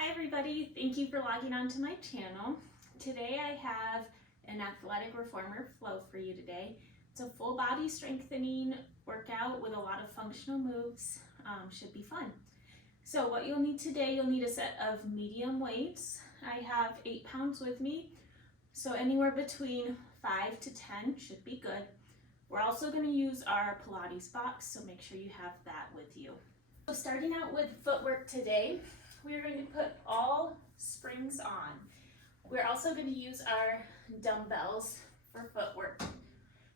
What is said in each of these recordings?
Hi everybody, thank you for logging on to my channel. Today I have an athletic reformer flow for you today. It's a full body strengthening workout with a lot of functional moves. Should be fun. So what you'll need today, you'll need a set of medium weights. I have 8 pounds with me, so anywhere between 5 to 10 should be good. We're also going to use our Pilates box, so make sure you have that with you. So starting out with footwork today, we're going to put all springs on. We're also going to use our dumbbells for footwork.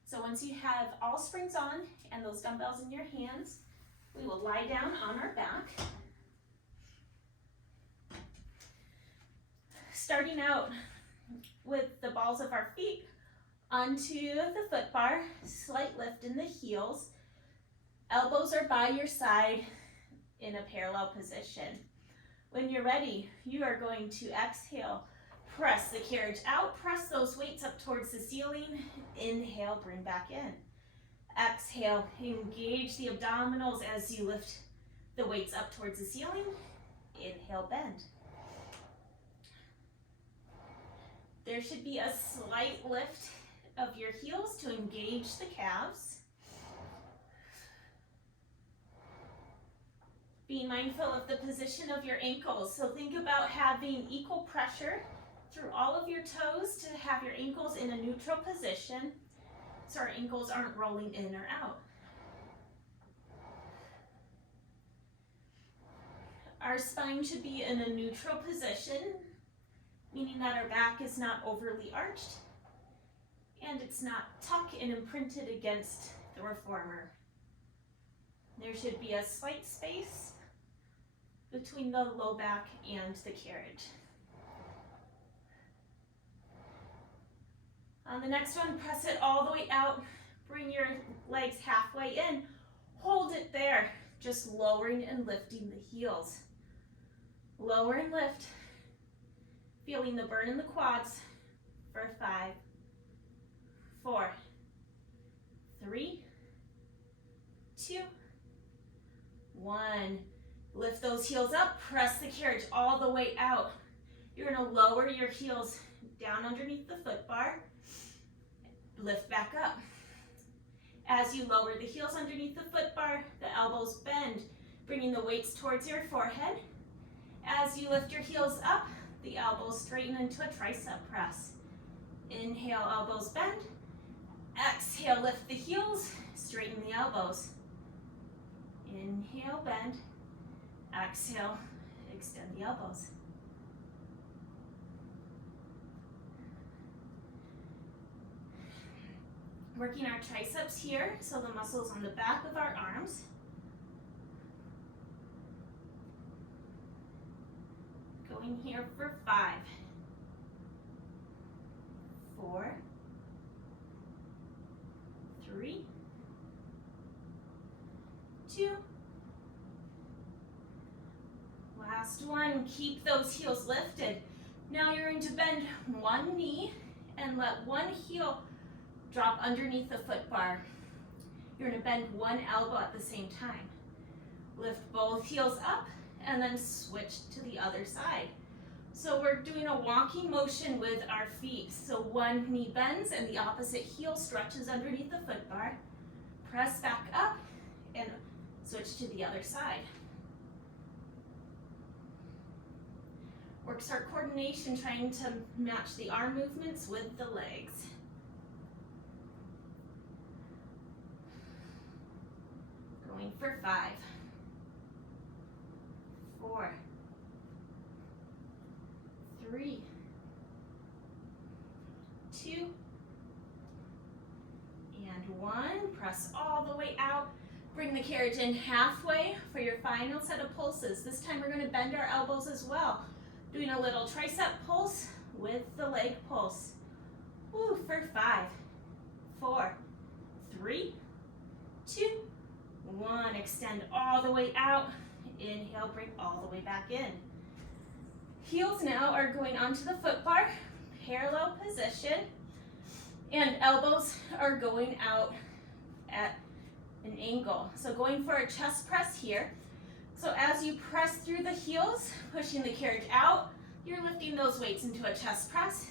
So once you have all springs on and those dumbbells in your hands, we will lie down on our back. Starting out with the balls of our feet onto the foot bar, slight lift in the heels. Elbows are by your side in a parallel position. When you're ready, you are going to exhale, press the carriage out, press those weights up towards the ceiling. Inhale, bring back in. Exhale, engage the abdominals as you lift the weights up towards the ceiling. Inhale, bend. There should be a slight lift of your heels to engage the calves. Be mindful of the position of your ankles. So think about having equal pressure through all of your toes to have your ankles in a neutral position so our ankles aren't rolling in or out. Our spine should be in a neutral position, meaning that our back is not overly arched and it's not tucked and imprinted against the reformer. There should be a slight space between the low back and the carriage. On the next one, press it all the way out. Bring your legs halfway in. Hold it there, just lowering and lifting the heels. Lower and lift. Feeling the burn in the quads for 5, 4, 3, 2, 1. Lift those heels up, press the carriage all the way out. You're going to lower your heels down underneath the foot bar. Lift back up. As you lower the heels underneath the foot bar, the elbows bend, bringing the weights towards your forehead. As you lift your heels up, the elbows straighten into a tricep press. Inhale, elbows bend. Exhale, lift the heels, straighten the elbows. Inhale, bend. Exhale, extend the elbows. Working our triceps here, so the muscles on the back of our arms. Going here for 5, 4, 3, 2, last one. Keep those heels lifted. Now you're going to bend one knee and let one heel drop underneath the foot bar. You're going to bend one elbow at the same time. Lift both heels up and then switch to the other side. So we're doing a walking motion with our feet. So one knee bends and the opposite heel stretches underneath the foot bar. Press back up and switch to the other side. Works our coordination, trying to match the arm movements with the legs. Going for 5, 4, 3, 2, and 1. Press all the way out. Bring the carriage in halfway for your final set of pulses. This time we're going to bend our elbows as well. Doing a little tricep pulse with the leg pulse. Woo, for 5, 4, 3, 2, 1. Extend all the way out. Inhale, bring all the way back in. Heels now are going onto the foot bar, parallel position, and elbows are going out at an angle. So going for a chest press here. So as you press through the heels, pushing the carriage out, you're lifting those weights into a chest press.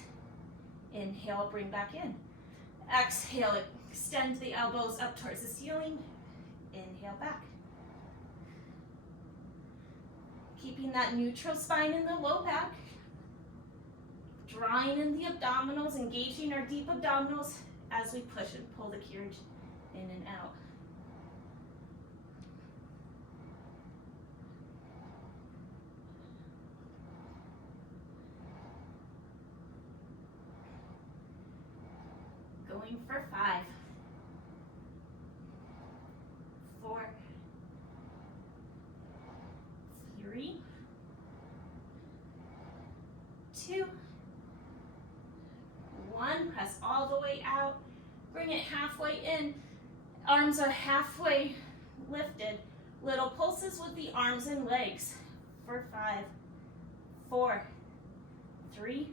Inhale, bring back in. Exhale, extend the elbows up towards the ceiling. Inhale back. Keeping that neutral spine in the low back. Drawing in the abdominals, engaging our deep abdominals as we push and pull the carriage in and out. Going for 5, 4, 3, 2, 1. Press all the way out. Bring it halfway in. Arms are halfway lifted. Little pulses with the arms and legs. For 5, 4, 3,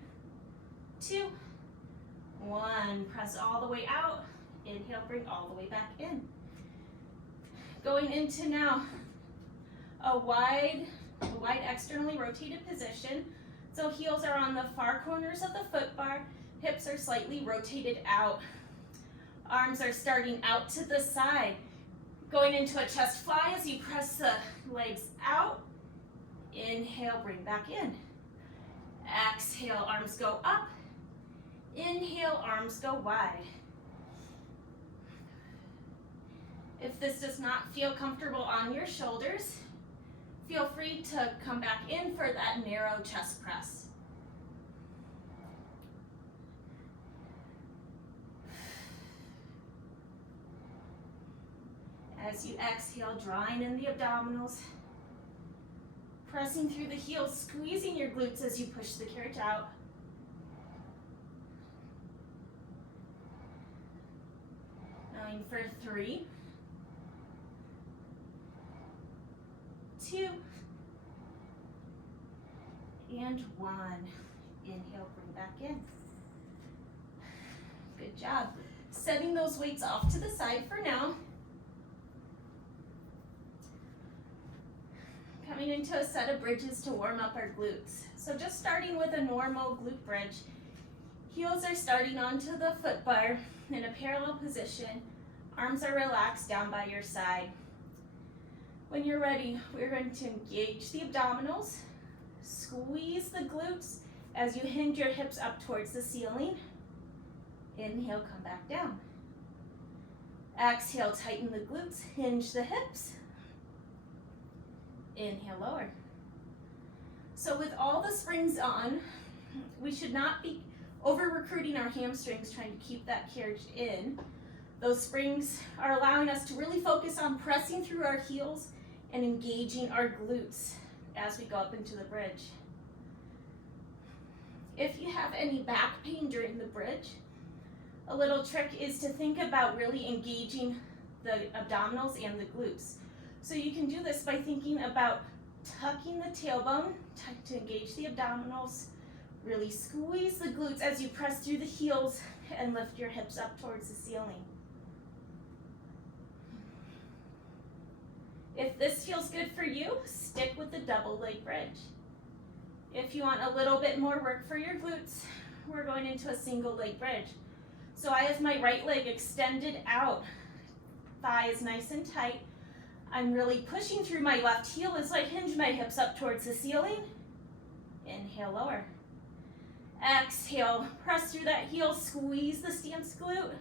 2, 1. Press all the way out. Inhale, bring all the way back in. Going into now a wide externally rotated position. So heels are on the far corners of the foot bar. Hips are slightly rotated out. Arms are starting out to the side. Going into a chest fly as you press the legs out. Inhale, bring back in. Exhale, arms go up. Inhale, arms go wide. If this does not feel comfortable on your shoulders, feel free to come back in for that narrow chest press. As you exhale, drawing in the abdominals, pressing through the heels, squeezing your glutes as you push the carriage out. Going for 3, 2, and 1. Inhale, bring back in. Good job. Setting those weights off to the side for now. Coming into a set of bridges to warm up our glutes. So just starting with a normal glute bridge. Heels are starting onto the foot bar in a parallel position. Arms are relaxed down by your side. When you're ready, we're going to engage the abdominals, squeeze the glutes as you hinge your hips up towards the ceiling. Inhale, come back down. Exhale, tighten the glutes, hinge the hips. Inhale, lower. So with all the springs on, we should not be over-recruiting our hamstrings trying to keep that carriage in. Those springs are allowing us to really focus on pressing through our heels and engaging our glutes as we go up into the bridge. If you have any back pain during the bridge, a little trick is to think about really engaging the abdominals and the glutes. So you can do this by thinking about tucking the tailbone to engage the abdominals, really squeeze the glutes as you press through the heels and lift your hips up towards the ceiling. If this feels good for you, stick with the double leg bridge. If you want a little bit more work for your glutes, we're going into a single leg bridge. So I have my right leg extended out, thighs nice and tight. I'm really pushing through my left heel as I hinge my hips up towards the ceiling. Inhale, lower. Exhale, press through that heel, squeeze the stance glute.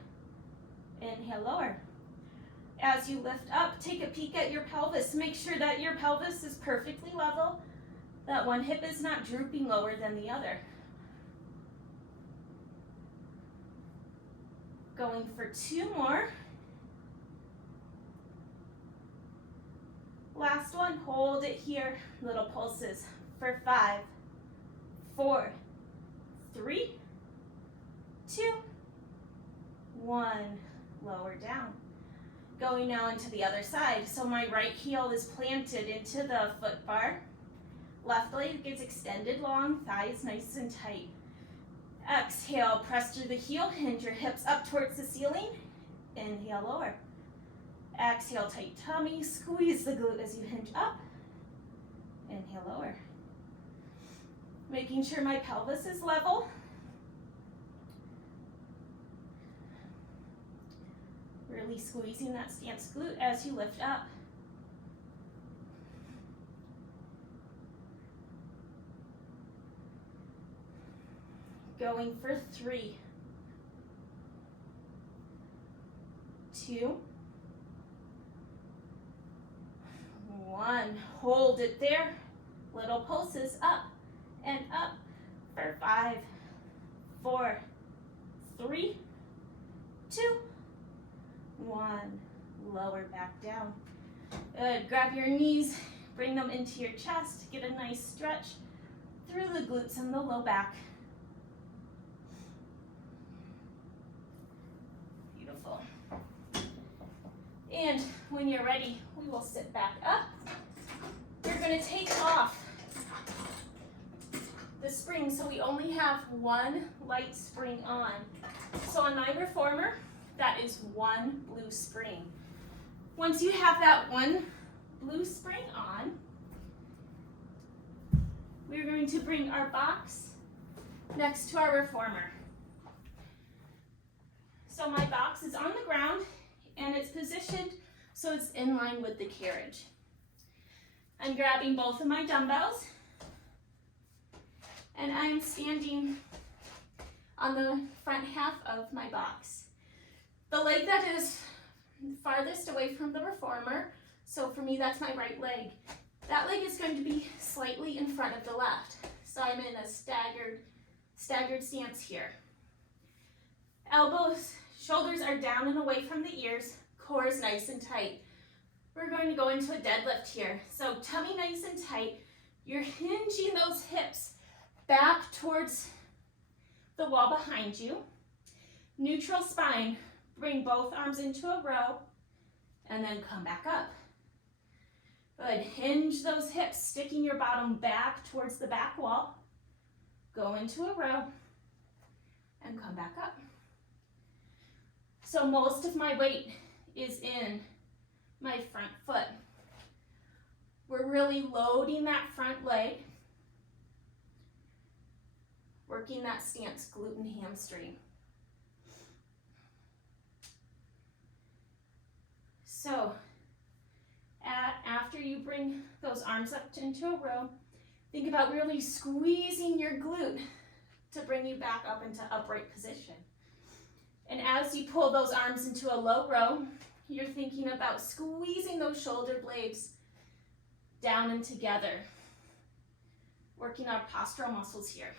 Inhale, lower. As you lift up, take a peek at your pelvis. Make sure that your pelvis is perfectly level, that one hip is not drooping lower than the other. Going for 2 more. Last one, hold it here, little pulses for 5, 4, 3, 2, 1, lower down. Going now into the other side. So my right heel is planted into the foot bar. Left leg is extended long, thighs nice and tight. Exhale, press through the heel, hinge your hips up towards the ceiling. Inhale, lower. Exhale, tight tummy, squeeze the glute as you hinge up. Inhale, lower. Making sure my pelvis is level. Really squeezing that stance glute as you lift up. Going for 3, 2, 1. Hold it there. Little pulses up and up for 5, 4, 3, 2, 1. Lower back down. Good. Grab your knees, bring them into your chest. Get a nice stretch through the glutes and the low back. Beautiful. And when you're ready, we will sit back up. We're going to take off the spring, so we only have one light spring on. So on my reformer, that is one blue spring. Once you have that one blue spring on, we're going to bring our box next to our reformer. So my box is on the ground and it's positioned so it's in line with the carriage. I'm grabbing both of my dumbbells and I'm standing on the front half of my box. The leg that is farthest away from the reformer, so for me that's my right leg, that leg is going to be slightly in front of the left. So I'm in a staggered stance here. Elbows, shoulders are down and away from the ears, core is nice and tight. We're going to go into a deadlift here. So tummy nice and tight. You're hinging those hips back towards the wall behind you. Neutral spine. Bring both arms into a row and then come back up. Good. Hinge those hips, sticking your bottom back towards the back wall. Go into a row and come back up. So most of my weight is in my front foot. We're really loading that front leg, working that stance glute and hamstring. So after you bring those arms up into a row, think about really squeezing your glute to bring you back up into upright position. And as you pull those arms into a low row, you're thinking about squeezing those shoulder blades down and together, working our postural muscles here.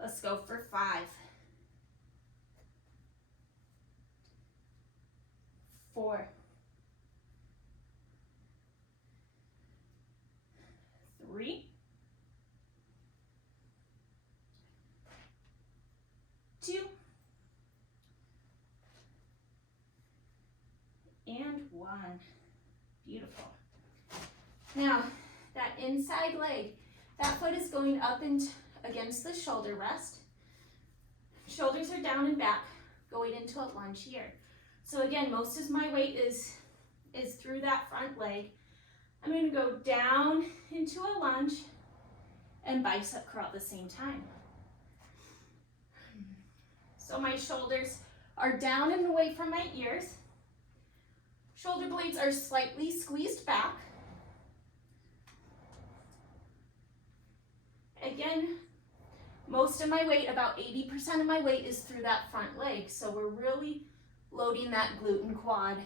Let's go for 5, 4, 3, 2, and 1. Beautiful. Now, that inside leg, that foot is going up and against the shoulder rest. Shoulders are down and back, going into a lunge here. So again, most of my weight is through that front leg. I'm going to go down into a lunge and bicep curl at the same time. So my shoulders are down and away from my ears. Shoulder blades are slightly squeezed back. Again, most of my weight, about 80% of my weight, is through that front leg. So we're really loading that glute and quad.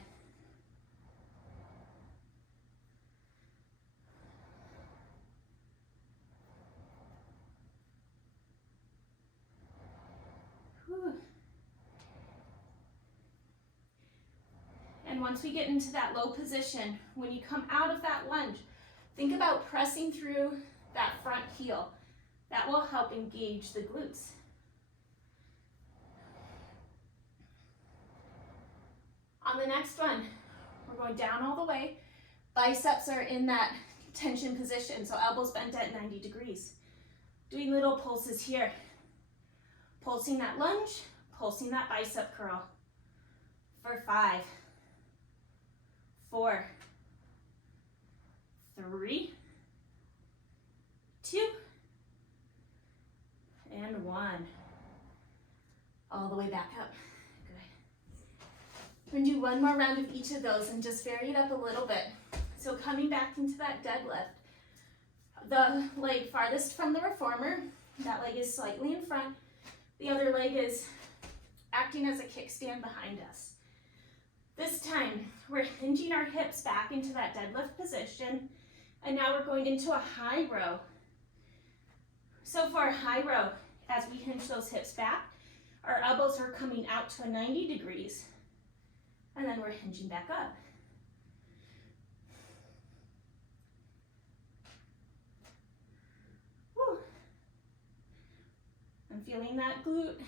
Whew. And once we get into that low position, when you come out of that lunge, think about pressing through that front heel. That will help engage the glutes. On the next one, we're going down all the way. Biceps are in that tension position, so elbows bent at 90 degrees. Doing little pulses here. Pulsing that lunge, pulsing that bicep curl for 5, 4, 3, 2, and 1. All the way back up. Good. We're gonna do one more round of each of those and just vary it up a little bit. So coming back into that deadlift, the leg farthest from the reformer, that leg is slightly in front. The other leg is acting as a kickstand behind us. This time, we're hinging our hips back into that deadlift position, and now we're going into a high row. So for a high row, as we hinge those hips back, our elbows are coming out to a 90 degrees, and then we're hinging back up. Woo. I'm feeling that glute.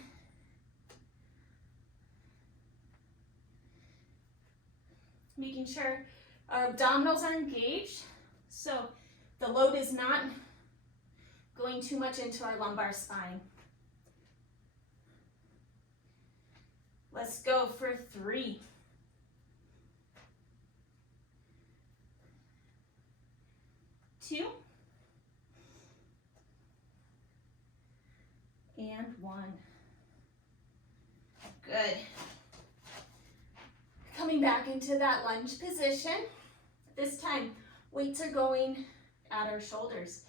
Making sure our abdominals are engaged, so the load is not going too much into our lumbar spine. Let's go for 3. 2. And 1. Good. Coming back into that lunge position. This time, weights are going at our shoulders.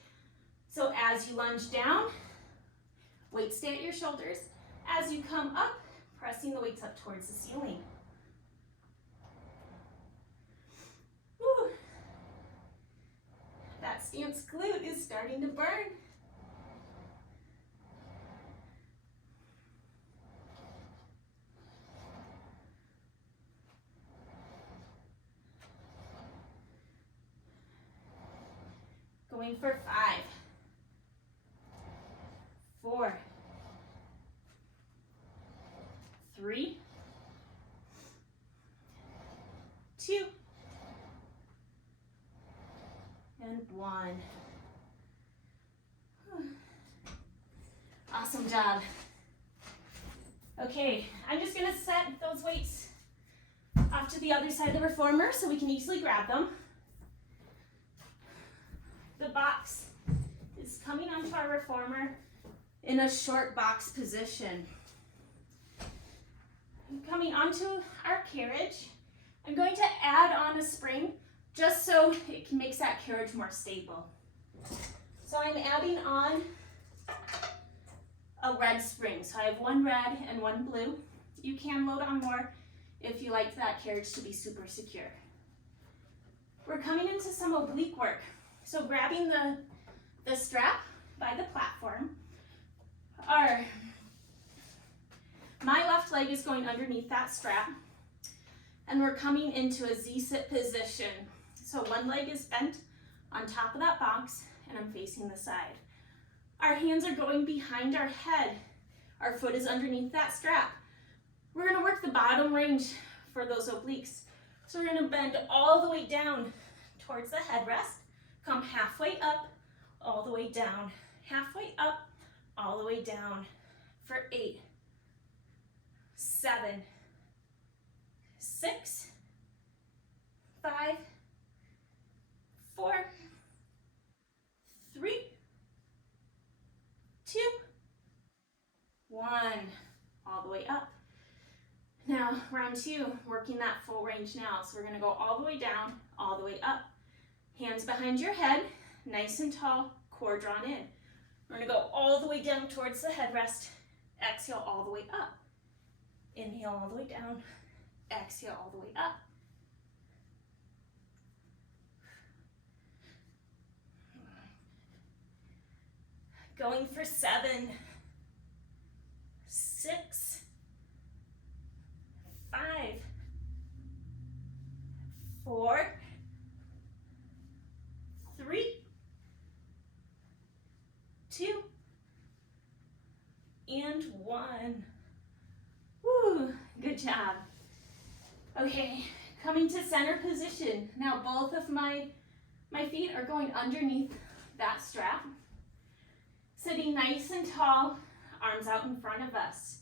So as you lunge down, weights stay at your shoulders. As you come up, pressing the weights up towards the ceiling. Woo. That stance glute is starting to burn. Going for 5, 4, 3, 2, and 1. Awesome job. Okay, I'm just gonna set those weights off to the other side of the reformer so we can easily grab them. The box is coming onto our reformer in a short box position. Coming onto our carriage, I'm going to add on a spring just so it makes that carriage more stable. So I'm adding on a red spring. So I have 1 red and 1 blue. You can load on more if you like that carriage to be super secure. We're coming into some oblique work. So grabbing the strap by the platform, my left leg is going underneath that strap, and we're coming into a Z-sit position. So one leg is bent on top of that box, and I'm facing the side. Our hands are going behind our head. Our foot is underneath that strap. We're gonna work the bottom range for those obliques. So we're gonna bend all the way down towards the headrest, come halfway up, all the way down, halfway up, all the way down for 8, 7, 6, 5, 4, 3, 2, 1, all the way up. Now, round 2, working that full range now. So we're gonna go all the way down, all the way up. Hands behind your head, nice and tall, core drawn in. We're gonna go all the way down towards the headrest. Exhale all the way up. Inhale all the way down. Exhale all the way up. Going for 7, 6, 5, 4, 3, 2, and 1. Woo, good job. Okay, coming to center position. Now both of my feet are going underneath that strap. Sitting nice and tall, arms out in front of us.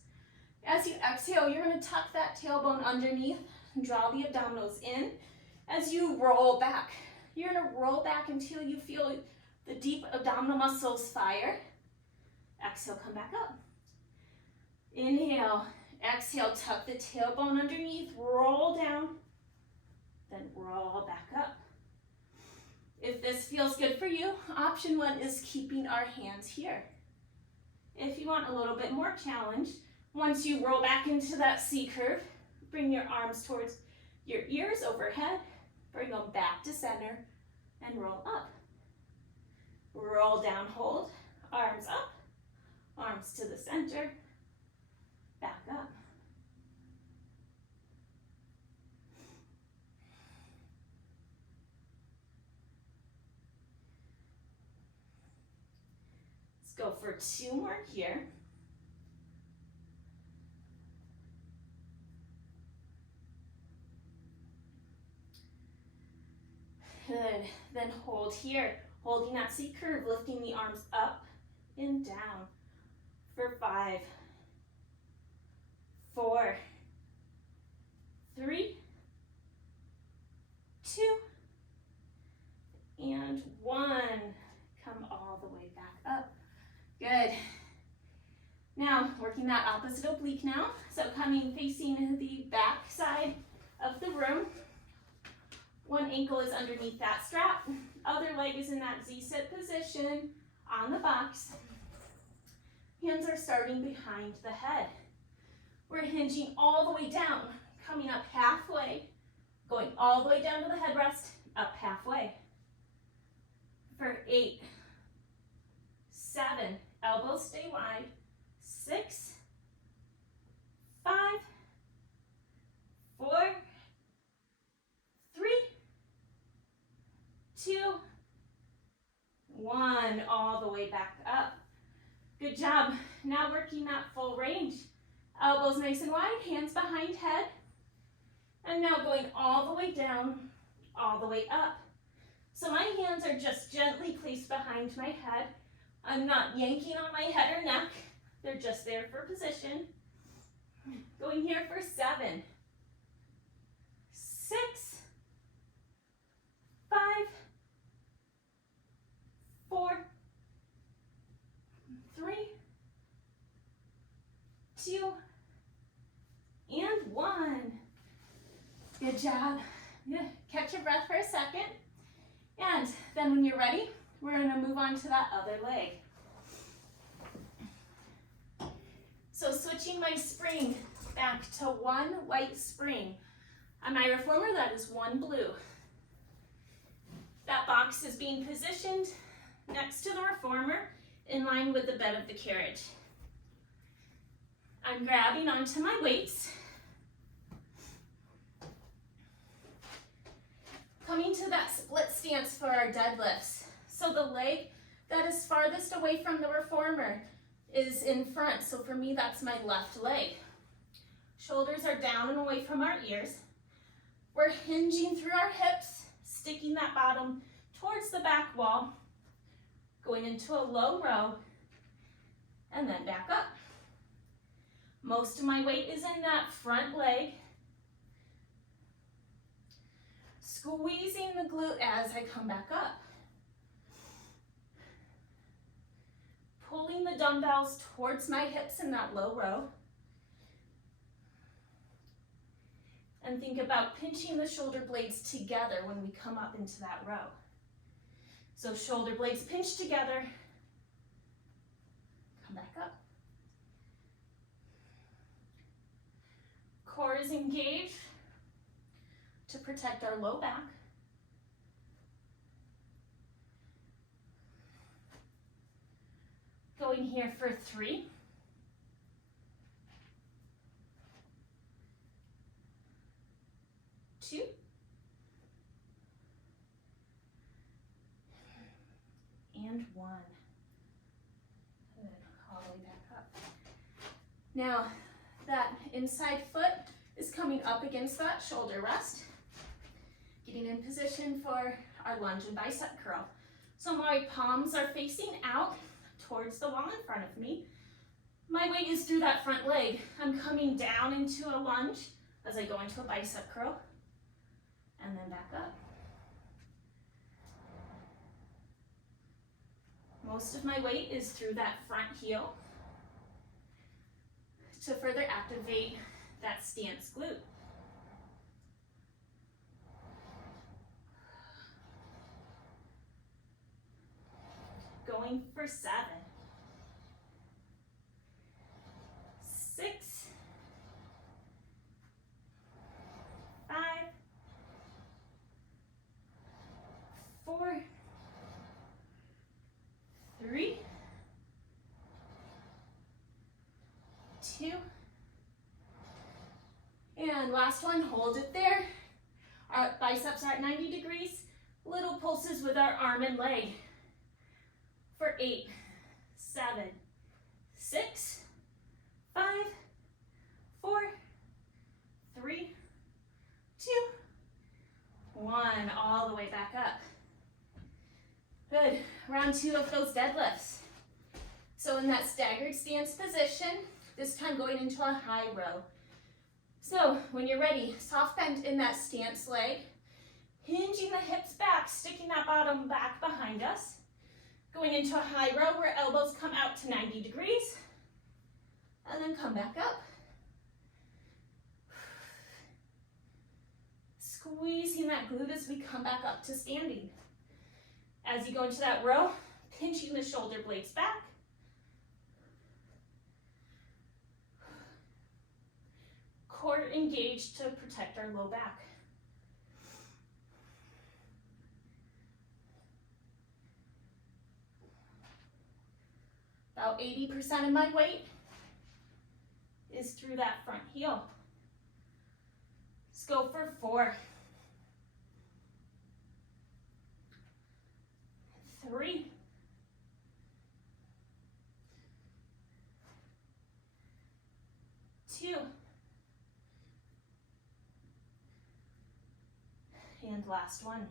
As you exhale, you're going to tuck that tailbone underneath and draw the abdominals in as you roll back. You're going to roll back until you feel the deep abdominal muscles fire. Exhale, come back up. Inhale, exhale, tuck the tailbone underneath, roll down, then roll back up. If this feels good for you, option 1 is keeping our hands here. If you want a little bit more challenge, once you roll back into that C curve, bring your arms towards your ears overhead, bring them back to center, and roll up. Roll down, hold, arms up, arms to the center, back up. Let's go for 2 more here. Good, then hold here, holding that C curve, lifting the arms up and down for 5, 4, 3, 2, and 1. Come all the way back up. Good. Now, working that opposite oblique now. So coming facing the back side of the room. One ankle is underneath that strap. Other leg is in that Z-sit position on the box. Hands are starting behind the head. We're hinging all the way down, coming up halfway, going all the way down to the headrest, up halfway. For 8, 7, elbows stay wide, 6, 5, 4, 3, 2, 1, all the way back up. Good job. Now working that full range. Elbows nice and wide, hands behind head. And now going all the way down, all the way up. So my hands are just gently placed behind my head. I'm not yanking on my head or neck. They're just there for position. Going here for 7, 6, 5, 4, 3, 2, and 1. Good job. Catch your breath for a second. And then when you're ready, we're going to move on to that other leg. So switching my spring back to 1 white spring. On my reformer, that is 1 blue. That box is being positioned next to the reformer in line with the bed of the carriage. I'm grabbing onto my weights. Coming to that split stance for our deadlifts. So the leg that is farthest away from the reformer is in front. So for me, that's my left leg. Shoulders are down and away from our ears. We're hinging through our hips, sticking that bottom towards the back wall, going into a low row, and then back up. Most of my weight is in that front leg. Squeezing the glute as I come back up. Pulling the dumbbells towards my hips in that low row. And think about pinching the shoulder blades together when we come up into that row. So shoulder blades pinch together. Come back up. Core is engaged to protect our low back. Going here for 3. 2. And 1. Good. All the way back up. Now, that inside foot is coming up against that shoulder rest. Getting in position for our lunge and bicep curl. So my palms are facing out towards the wall in front of me. My my weight is through that front leg, I'm coming down into a lunge as I go into a bicep curl, and then back up. Most of my weight is through that front heel to further activate that stance glute. Going for 7, 6, 5, 4, 3, 2, and last one, hold it there. Our biceps are at 90 degrees, little pulses with our arm and leg. For 8, 7, 6, 5, 4, 3, 2, 1. All the way back up. Good. Round 2 of those deadlifts. So in that staggered stance position, this time going into a high row. So when you're ready, soft bend in that stance leg, hinging the hips back, sticking that bottom back behind us. Going into a high row where elbows come out to 90 degrees, and then come back up. Squeezing that glute as we come back up to standing. As you go into that row, pinching the shoulder blades back. Core engaged to protect our low back. About 80% of my weight is through that front heel. Let's go for 4, 3, 2, and last one.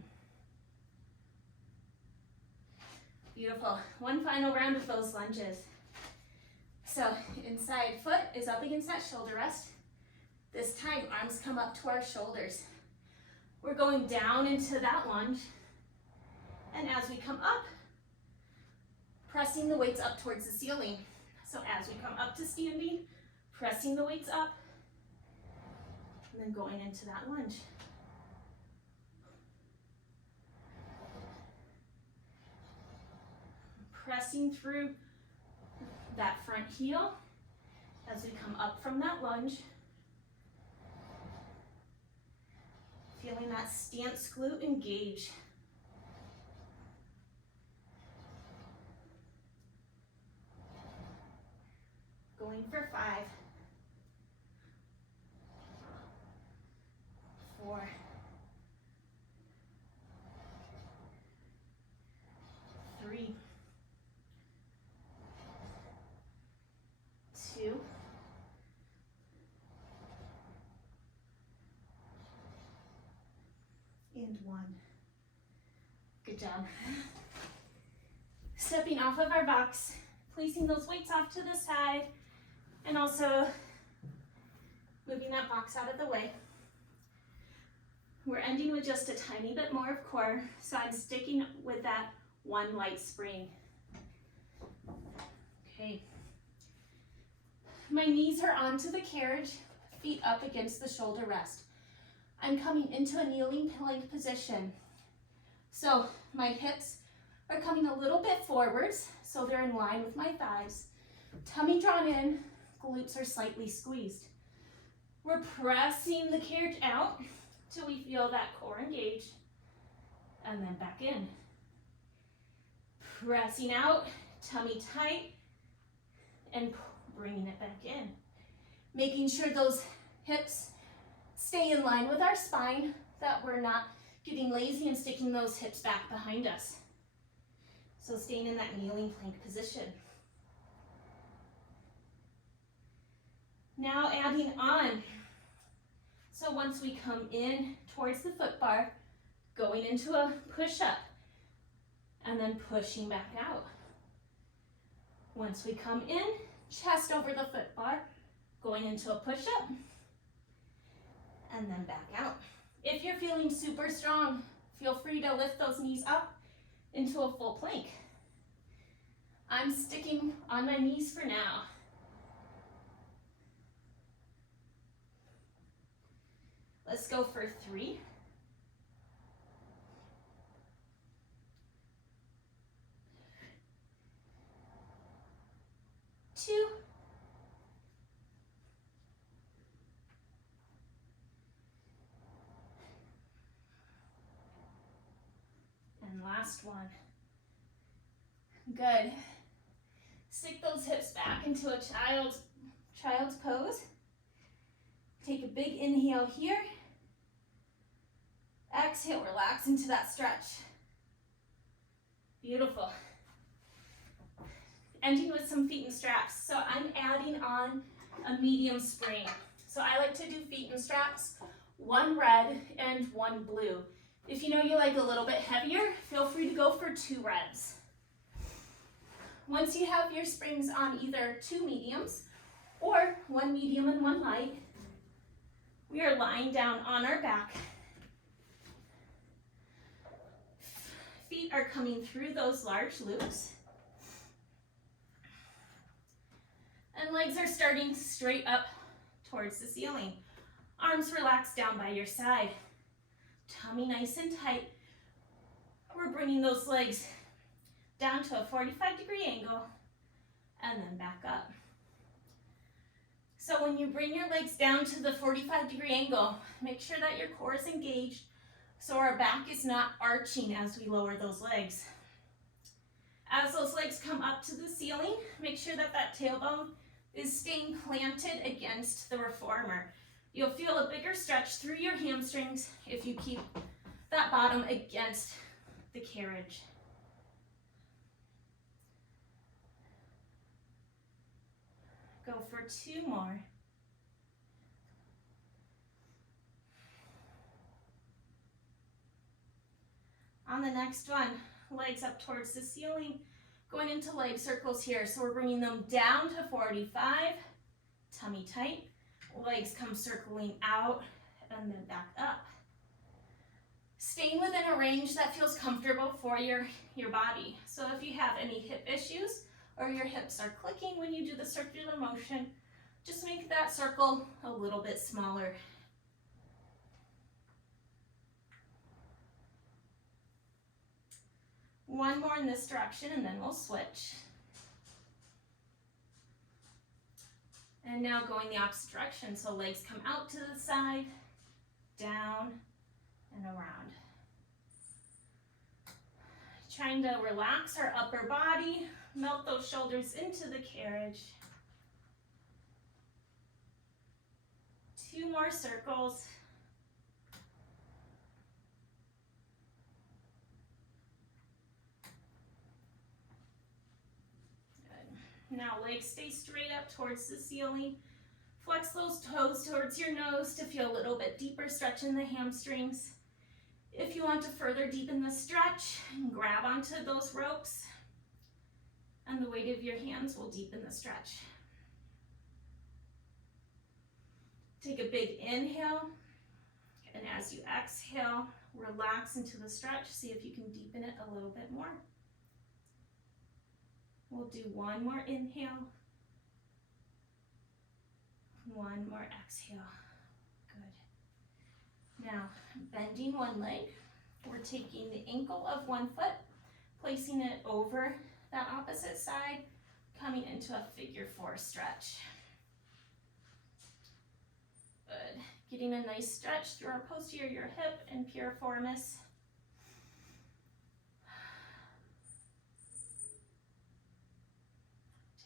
Beautiful. One final round of those lunges. So inside foot is up against that shoulder rest. This time arms come up to our shoulders. We're going down into that lunge. And as we come up, pressing the weights up towards the ceiling. So as we come up to standing, pressing the weights up, and then going into that lunge. Pressing through that front heel as we come up from that lunge. Feeling that stance glute engage. Going for 5, 4, 3, 2, and 1. Good job. Stepping off of our box, placing those weights off to the side, and also moving that box out of the way. We're ending with just a tiny bit more of core, so I'm sticking with that one light spring. Okay. My knees are onto the carriage, feet up against the shoulder rest. I'm coming into a kneeling plank position. So my hips are coming a little bit forwards, so they're in line with my thighs. Tummy drawn in, glutes are slightly squeezed. We're pressing the carriage out till we feel that core engaged, and then back in. Pressing out, tummy tight, and bringing it back in. Making sure those hips stay in line with our spine, that we're not getting lazy and sticking those hips back behind us. So staying in that kneeling plank position. Now adding on. So once we come in towards the foot bar, going into a push-up, and then pushing back out. Once we come in, chest over the foot bar, going into a push-up, and then back out. If you're feeling super strong, feel free to lift those knees up into a full plank. I'm sticking on my knees for now. Let's go for 3. 2. And last one. Good. Stick those hips back into a child's pose. Take a big inhale here. Exhale, relax into that stretch. Beautiful. Ending with some feet and straps. So I'm adding on a medium spring. So I like to do feet and straps, 1 red and 1 blue. If you know you like a little bit heavier, feel free to go for 2 reds. Once you have your springs on either 2 mediums or 1 medium and 1 light, we are lying down on our back. Feet are coming through those large loops. And legs are starting straight up towards the ceiling. Arms relaxed down by your side. Tummy nice and tight. We're bringing those legs down to a 45-degree angle and then back up. So when you bring your legs down to the 45-degree angle, make sure that your core is engaged so our back is not arching as we lower those legs. As those legs come up to the ceiling, make sure that that tailbone is staying planted against the reformer. You'll feel a bigger stretch through your hamstrings if you keep that bottom against the carriage. Go for 2 more. On the next one, legs up towards the ceiling, going into leg circles here. So we're bringing them down to 45, tummy tight. Legs come circling out and then back up. Staying within a range that feels comfortable for your body. So if you have any hip issues or your hips are clicking when you do the circular motion, just make that circle a little bit smaller. One more in this direction and then we'll switch. And now going the opposite direction. So legs come out to the side, down, and around. Trying to relax our upper body, melt those shoulders into the carriage. 2 more circles. Now legs stay straight up towards the ceiling. Flex those toes towards your nose to feel a little bit deeper stretch in the hamstrings. If you want to further deepen the stretch, grab onto those ropes and the weight of your hands will deepen the stretch. Take a big inhale, and as you exhale, relax into the stretch. See if you can deepen it a little bit more. We'll do 1 more inhale, 1 more exhale. Good. Now, bending one leg, we're taking the ankle of one foot, placing it over that opposite side, coming into a figure 4 stretch. Good. Getting a nice stretch through our posterior hip and piriformis.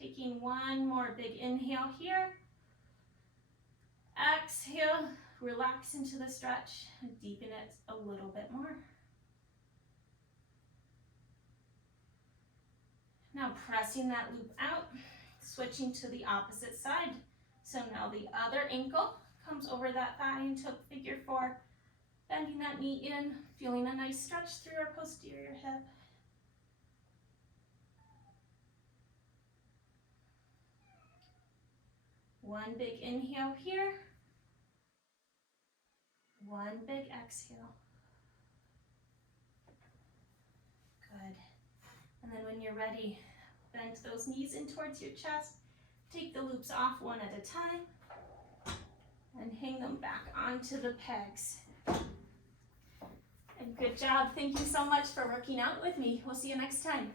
Taking 1 more big inhale here. Exhale, relax into the stretch and deepen it a little bit more. Now pressing that loop out, switching to the opposite side. So now the other ankle comes over that thigh into figure 4, bending that knee in, feeling a nice stretch through our posterior hip. One big inhale here. One big exhale. Good. And then when you're ready, bend those knees in towards your chest. Take the loops off one at a time and hang them back onto the pegs. And good job. Thank you so much for working out with me. We'll see you next time.